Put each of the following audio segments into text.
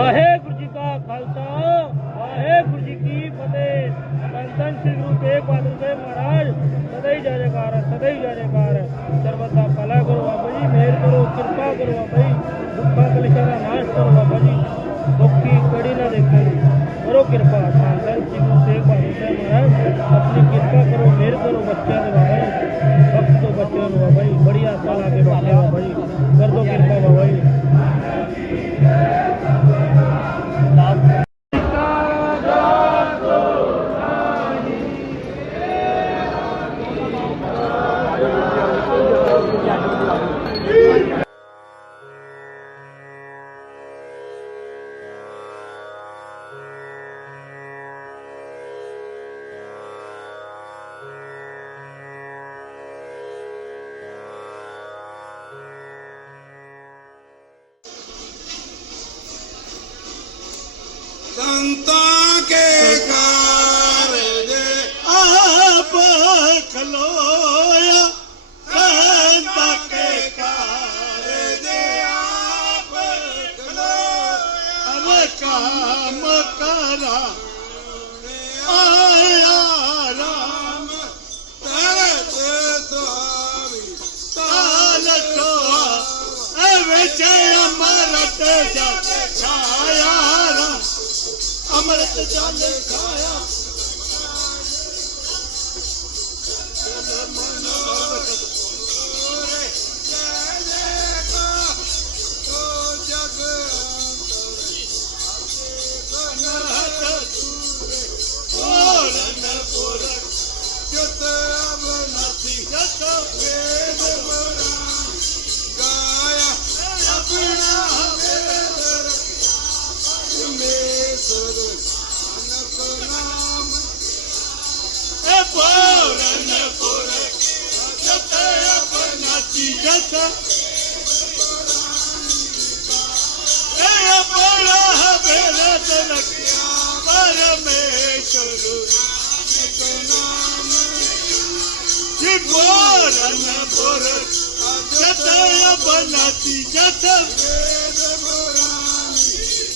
ਵਾਹਿਗੁਰੂ ਜੀ ਕਾ ਖਾਲਸਾ ਵਾਹਿਗੁਰੂ ਜੀ ਕੀ ਫਤਿਹ ਧੰਨ ਧੰਨ ਸ੍ਰੀ ਗੁਰੂ ਤੇਗ ਬਹਾਦਰ ਸਾਹਿਬ ਮਹਾਰਾਜ ਸਦਾ ਹੀ ਜੈ ਜੈਕਾਰ ਹੈ, ਸਦਾ ਹੀ ਜੈ ਜੈਕਾਰ ਹੈ। ਸਰਬਤ ਦਾ ਭਲਾ ਕਰੋ ਬਾਬਾ ਜੀ ਮਿਹਰ ਕਰੋ ਕਿਰਪਾ ਕਰੋ ਬਾਬਾ ਜੀ ਦੁੱਖਾਂ ਕਲੇਸ਼ਾਂ ਦਾ ਨਾਸ਼ ਕਰੋ ਬਾਬਾ ਜੀ ਦੁੱਖੀ ਕੜੀ ਨਾ ਦੇਖੋ ਕਰੋ ਕਿਰਪਾ ਧੰਨ ਧੰਨ ਸ੍ਰੀ ਗੁਰੂ ਤੇਗ ਬਹਾਦਰ ਸਾਹਿਬ ਮਹਾਰਾਜ ਆਪਣੀ ਕਿਰਪਾ ਕਰੋ ਮਿਹਰ ਕਰੋ ਬੱਚਿਆਂ ਦੇ ਆਪ ਖਲੋਇਆ ਸੰਤਾਂ ਕੇ ਕਾਰਜ ਆਪ ਖਲੋਇਆ ਅਰ ਕਾਮ ਕਰਾ ਆਇਆ ਰਾਮ ਤਰਤ ਸੁਆਮੀ ਤਾਲ મેષ શરુ રામતે નામ જી બોરન બોર આ સત્ય બનાતી જતવ રે રમો રામી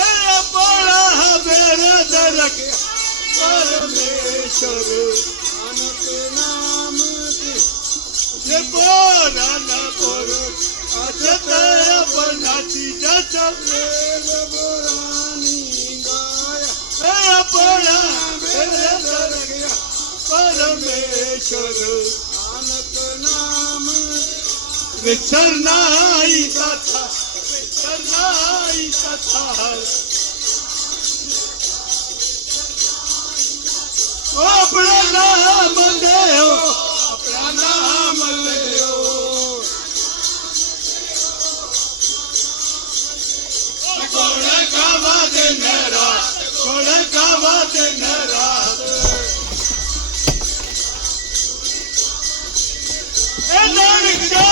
એ અપરા હવેર દરખાર મેષ શરુ રામતે નામ ਪਰਮੇਸ਼ਰ। ਵਿਚਰਨਾਈ ਕਥਾ ਵਿਚਰਨਾਈ ਕਥਾ ਉਹ ਆਪਣਾ ਨਾਮ ਲਿਓ, ਆਪਣਾ ਨਾਮ ਲਿਓ। ਕੋਣ ਕਾਵਾ ਦੇ ਨਰਾ ਕੋਣ ਕਾਵਾ ਦੇ ਨਰਾ ਇਹ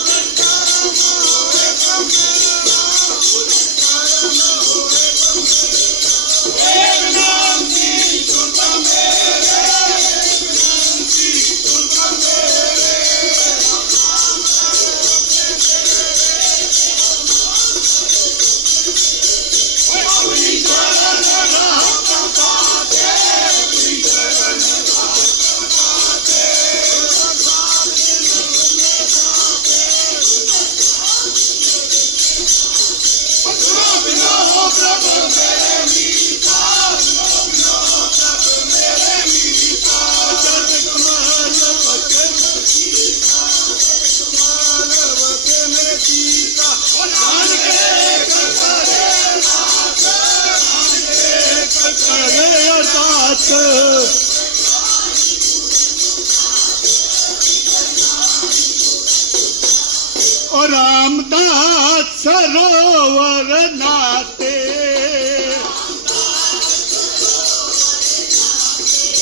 ਰਾਮਦਾਸ ਸਰੋਵਰ ਨਾਤੇ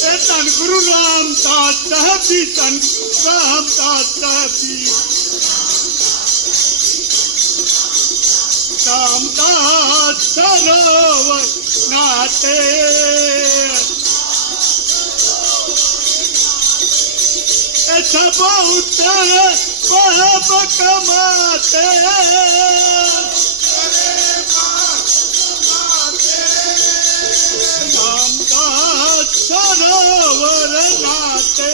ਇਹ ਧੰਨ ਗੁਰੂ ਰਾਮਦਾਸ ਸਾਹਿਬ ਜੀ ਧੰਨ ਰਾਮਦਾਸ ਸਾਹਿਬ ਜੀ ਰਾਮਦਾਸ सबो बहुत कमाते नाम का सरोवर नाते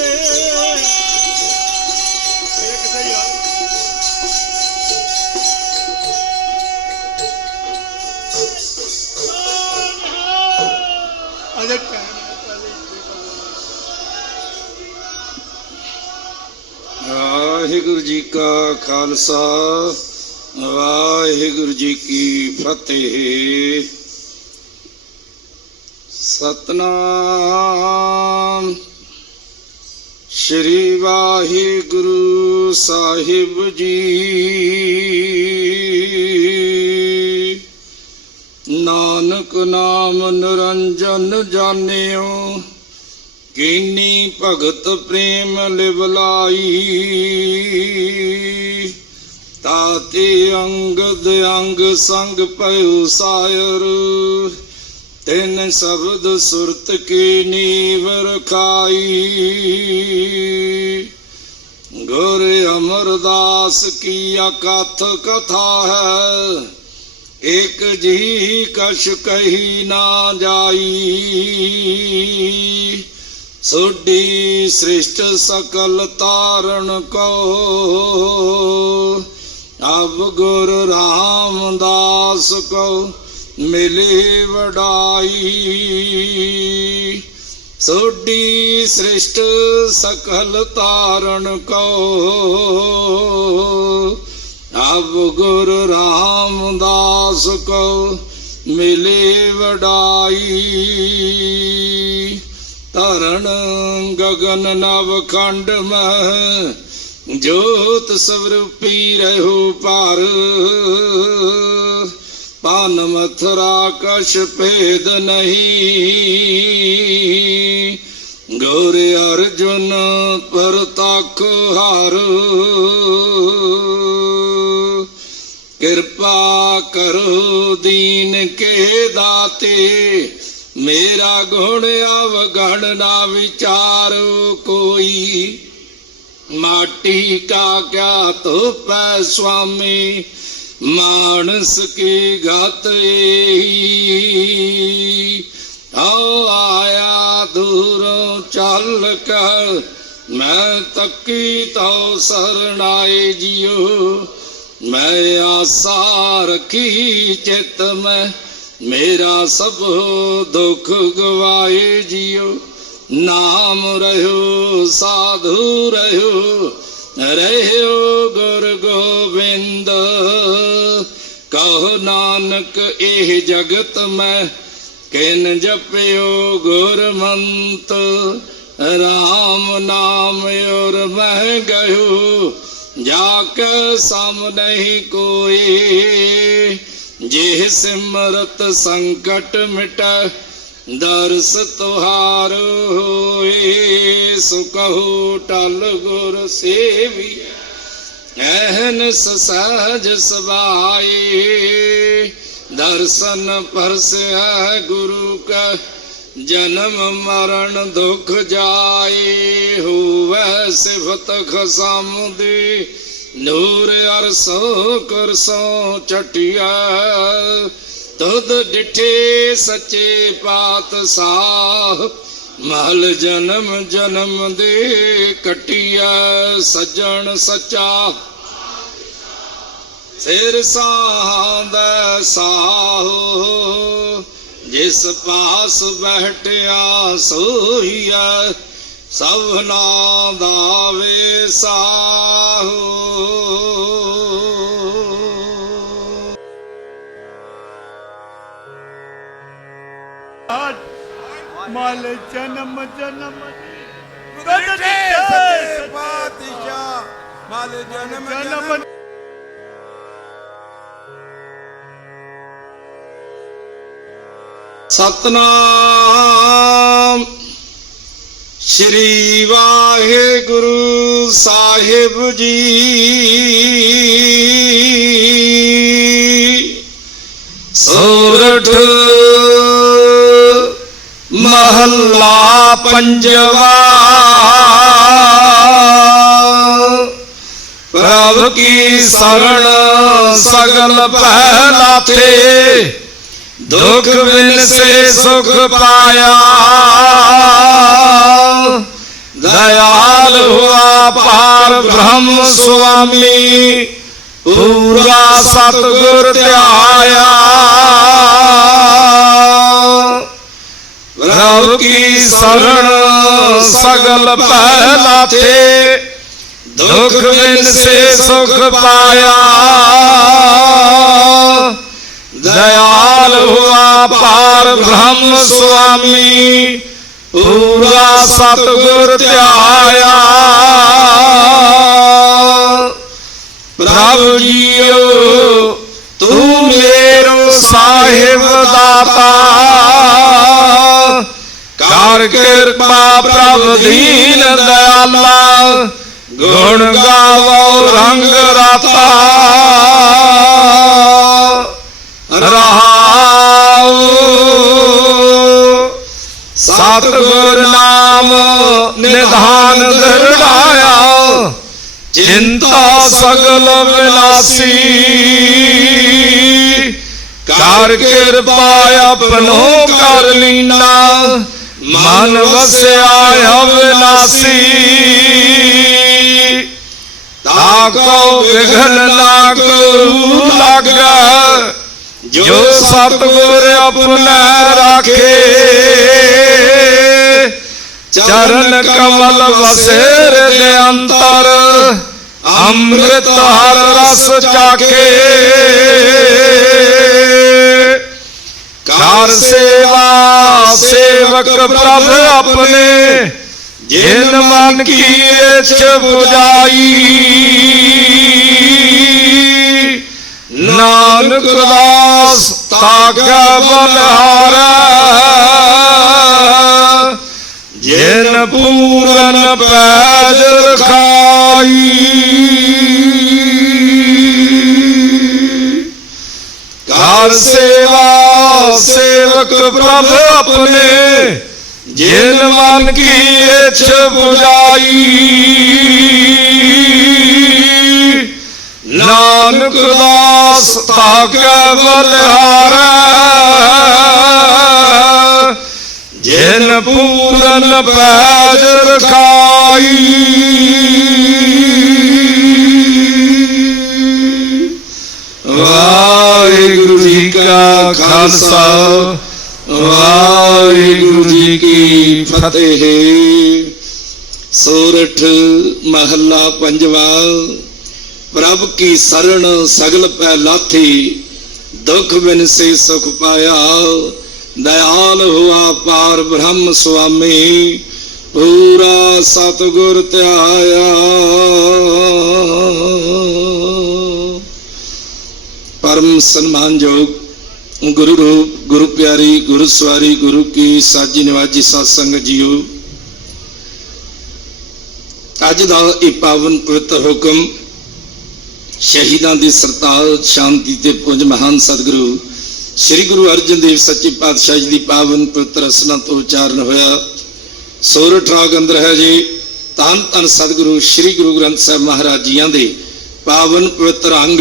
अरे टाइम ਵਾਹਿਗੁਰੂ ਜੀ ਕਾ ਖਾਲਸਾ, ਵਾਹਿਗੁਰੂ ਜੀ ਕੀ ਫਤਿਹ। ਸਤਨਾਮ। ਸ਼੍ਰੀ ਵਾਹਿਗੁਰੂ ਸਾਹਿਬ ਜੀ। ਨਾਨਕ ਨਾਮ ਨਿਰੰਜਨ ਜਾਣਿਓ। ਕੀਨੀ ਭਗਤ ਪ੍ਰੇਮ ਲਿਵਲਾਈ। ਤਾਤੇ ਅੰਗਦ ਅੰਗ ਸੰਗ ਪਇਓ ਸਾਇਰ। ਤਿੰਨ ਸ਼ਬਦ ਸੁਰਤ ਕੀ ਨੀਵ ਰਖਾਈ ਗੁਰ ਅਮਰਦਾਸ ਕੀ ਅਕਥ ਕਥਾ ਹੈ। ਇਕ ਜੀ ਕਛ ਕਹੀ ਨਾ ਜਾਈ। ਸੋਢੀ ਸ੍ਰਿਸ਼ਟ ਸਕਲ ਤਾਰਨ ਕੋ। ਅਬ ਗੁਰ ਰਾਮਦਾਸ ਕੋ ਮਿਲੇ ਵਡਾਈ। ਸੋਡੀ ਸ੍ਰਿਸ਼ਟ ਸਕਲ ਤਾਰਨ ਕੋ। ਅਬ ਗੁਰ ਰਾਮਦਾਸ ਕੋ ਮਿਲੇ ਵਡਾਈ। ਧਰਣ ਗਗਨ ਨਵ ਖੰਡ ਮਹ, ਜੋਤ ਸਵਰੂਪੀ ਰਹੋ ਪਾਰ ਪਾਨ ਮਥਰਾ ਕਛ ਭੇਦ ਨਹੀਂ, ਗੌਰ ਅਰਜੁਨ ਪਰ ਪਰਤਖ ਹਰ। ਕਿਰਪਾ ਕਰੋ ਦੀਨ ਕੇ ਦਾਤੇ ਮੇਰਾ ਗੁਣ ਅਵਗਣ ਨਾ ਵਿਚਾਰੋ ਕੋਈ। ਮਾਟੀ ਕਾ ਕਿਆ ਧੋਪੈ ਸੁਆਮੀ, ਮਾਨਸ ਕੀ ਗਤ ਏਹੀ। ਆਓ ਆਇਆ ਦੂਰੋਂ ਚੱਲ ਕਰ, ਮੈਂ ਤੱਕੀ ਤਉ ਸਰਣਾਏ ਜਿਉ। ਮੈਂ ਆਸਾ ਰੱਖੀ ਚਿਤ ਮੈਂ ਮੇਰਾ ਸਭ ਦੁੱਖ ਗਵਾਏ ਜਿਉ। ਨਾਮ ਰਹਿਓ, ਸਾਧੂ ਰਹਿਓ ਰਹਿਓ ਗੁਰ ਗੋਬਿੰਦ। ਕਹੋ ਨਾਨਕ, ਇਹ ਜਗਤ ਮੈਂ ਕਿਨ ਜਪਿਓ ਗੁਰਮੰਤ। ਰਾਮ ਨਾਮ ਔਰ ਮਹਿ ਗਇਓ, ਜਾ ਕੇ ਸਮ ਨਹੀਂ ਕੋਈ। ਜੇ ਸਿਮਰਤ ਸੰਕਟ ਮਿਟੈ, ਦਰਸ ਤੁਹਾਰ ਹੋਏ ਸੁਕਹੁ ਟਲ ਗੁਰ ਸੇਵੀ ਐਹਨਸ ਸਹਜ ਸਬਾਈ ਦਰਸ਼ਨ ਪਰਸਿਆ ਗੁਰੂ ਕਾ, ਜਨਮ ਮਰਨ ਦੁਖ ਜਾਏ, ਹੋਵੇ ਸਿਫਤ ਖਸਮ ਦੀ ਨੂਰ ਅਰਸੋ ਕਰਸੋ ਚਟਿਆ, ਤੁਧ ਡਿਠੇ ਸੱਚੇ ਪਾਤਸ਼ਾਹ, ਮਹਲ ਜਨਮ ਜਨਮ ਦੇ ਕਟਿਆ, ਸੱਜਣ ਸੱਚਾ। ਸਿਰ ਸਾਹਦਾ ਸਾਹੋ, ਜਿਸ ਪਾਸ ਬਹਿਟਿਆ ਸੋਹੀਆ ਸਭਨਾ ਦਾ ਵੇ ਸਾਹੋ। ਮਲ ਜਨਮ ਜਨਮ। ਸੱਚੇ ਸੱਚੇ। ਪਾਤਸ਼ਾਹ ਮਾਲ ਜਨਮ ਜਨਮ। ਜਨਮ। ਸਤਨਾਮ ਸ਼੍ਰੀ ਵਾਹਿਗੁਰੂ ਸਾਹਿਬ ਜੀ। ਸੋਰਠ ਮਹੱਲਾ ਪੰਜਵਾ। ਪ੍ਰਭ ਕੀ ਸਰਣ ਸਗਲ ਪਹਿਲਾਥੇ, ਦੁਖ ਬਿਨ ਸੇ ਸੁਖ ਪਾਇਆ। ਦਇਆਲ ਹੁਆ ਪਾਰ ਬ੍ਰਹਮ ਸੁਆਮੀ ਪੂਰਾ ਸਤਗੁਰ ਧਿਆਇਆ ਪ੍ਰਭ ਕੀ ਸਰਣ ਸਗਲ ਪਹਿਲਾਥੇ ਦੁਖ ਬਿਨ ਸੇ ਸੁਖ ਪਾਇਆ ਦਇਆਲ ਹੁਆ ਪਾਰ ਬ੍ਰਹਮ ਸੁਆਮੀ ਪੂਰਾ ਸਤਗੁਰ ਧਿਆਇਆ। ਪ੍ਰਭ ਜੀਓ, ਤੂੰ ਮੇਰੋ ਸਾਹਿਬ ਦਾਤਾ। ਕਰ ਕਿਰਪਾ ਪ੍ਰਭ ਦੀਨ ਦਇਆਲਾ, ਗੁਣ ਗਾਵੋ ਰੰਗ ਰਾਤਾ। ਸਤਿਗੁਰ ਨਾਮ ਨਿਧਾਨ ਦਰੜਾਇਆ ਚਿੰਤਾ ਸਗਲ ਵਿਨਾਸੀ ਕਰ ਕਿਰਪਾ ਆਪਣੋ ਕਰ ਲੀਨਾ, ਮਨ ਵਸਿਆ ਅਵਿਨਾਸੀ। ਤਾਕੋ ਵਿਘਨ ਨਾ ਕੋ ਲਾਗਾ ਜੋ ਸਤਿਗੁਰ ਆਪਣਾ ਰਾਖੇ, ਚਰਨ ਕਮਲ ਵਸੇਰ ਦੇ ਅੰਤਰ ਅੰਮ੍ਰਿਤ ਹਰ ਰਸ ਚਾਕੇ। ਕਰ ਸੇਵਾ, ਸੇਵਕ ਪ੍ਰਭ ਆਪਣੇ, ਜਿਨ ਮਨ ਕੀ ਇਛ 부ਜਾਈ ਨਾਨਕ ਦਾਸ, ਤਾਕੈ ਬਲਹਾਰਾ ਜਿਨ ਪੂਰਨ ਪੈਜ ਰਖਾਈ। ਕਰ ਸੇਵਾ ਸੇਵਕ ਪ੍ਰਭ ਆਪਣੇ, ਜਿਨ ਮਨ ਕੀ ਇਛ 부ਜਾਈ ਨਾਨਕ ਦਾਸ ਤਾਕੈ ਬਲਿਹਾਰੈ ਜਿਨ ਪੂਰਨ ਪੈਜ ਰਖਾਈ। ਵਾਹਿਗੁਰੂ ਜੀ ਕਾ ਖਾਲਸਾ, ਵਾਹਿਗੁਰੂ ਜੀ ਕੀ ਫਤਿਹ। ਸੋਰਠ ਮਹੱਲਾ ਪੰਜਵਾ ਪ੍ਰਭ ਕੀ ਸਰਣ ਸਗਲ ਪੈ ਲਾਥੀ, ਦੁਖ ਬਿਨ ਸੇ ਸੁਖ ਪਾਇਆ। ਦਇਆਲ ਹੁਆ ਪਾਰ ਬ੍ਰਹਮ ਸੁਆਮੀ, ਪੂਰਾ ਸਤਗੁਰ ਧਿਆਇਆ। ਪਰਮ ਸਨਮਾਨਯੋਗ ਗੁਰੂ ਰੂਪ, ਗੁਰੂ ਪਿਆਰੀ, ਗੁਰੂ ਸਵਾਰੀ, ਗੁਰੂ ਕੀ ਸਾਜੀ ਨਿਵਾਜੀ ਸਾਧ ਸੰਗਤ ਜੀਓ। ਅੱਜ ਦਾ ਇਹ ਪਾਵਨ ਪਵਿੱਤਰ ਹੁਕਮ ਸ਼ਹੀਦਾਂ ਦੀ ਸਰਤਾਜ ਸ਼ਾਂਤੀ ਤੇ ਪੁੰਜ ਮਹਾਨ ਸਤਿਗੁਰੂ, ਸ੍ਰੀ ਗੁਰੂ ਅਰਜਨ ਦੇਵ ਸੱਚੇ ਪਾਤਸ਼ਾਹ ਜੀ ਦੀ ਪਾਵਨ ਪਵਿੱਤਰ ਅਸਲਾਂ ਤੋਂ ਉਚਾਰਨ ਹੋਇਆ। ਸੋਰਠ ਰਾਗ ਅੰਦਰ ਹੈ ਜੀ, ਧੰਨ ਧੰਨ ਸਤਿਗੁਰੂ ਸ੍ਰੀ ਗੁਰੂ ਗ੍ਰੰਥ ਸਾਹਿਬ ਮਹਾਰਾਜ ਜੀਆਂ ਦੇ ਪਾਵਨ ਪਵਿੱਤਰ ਅੰਗ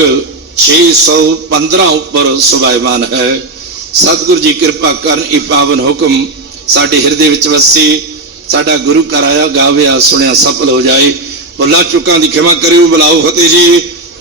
615 ਉੱਪਰ ਸੁਭਾਇਮਾਨ ਹੈ। ਸਤਿਗੁਰੂ ਜੀ ਕਿਰਪਾ ਕਰਨ ਇਹ ਪਾਵਨ ਹੁਕਮ ਸਾਡੇ ਹਿਰਦੇ ਵਿੱਚ ਵਸੇ, ਸਾਡਾ ਗੁਰੂ ਘਰ ਆਇਆ, ਗਾਵਿਆ, ਸੁਣਿਆ, ਸਫਲ ਹੋ ਜਾਏ। ਭੁੱਲਾਂ ਚੁੱਕਾਂ ਦੀ ਖਿਮਾ ਕਰਿਓ ਬੁਲਾਓ ਫਤਿਹ ਜੀ।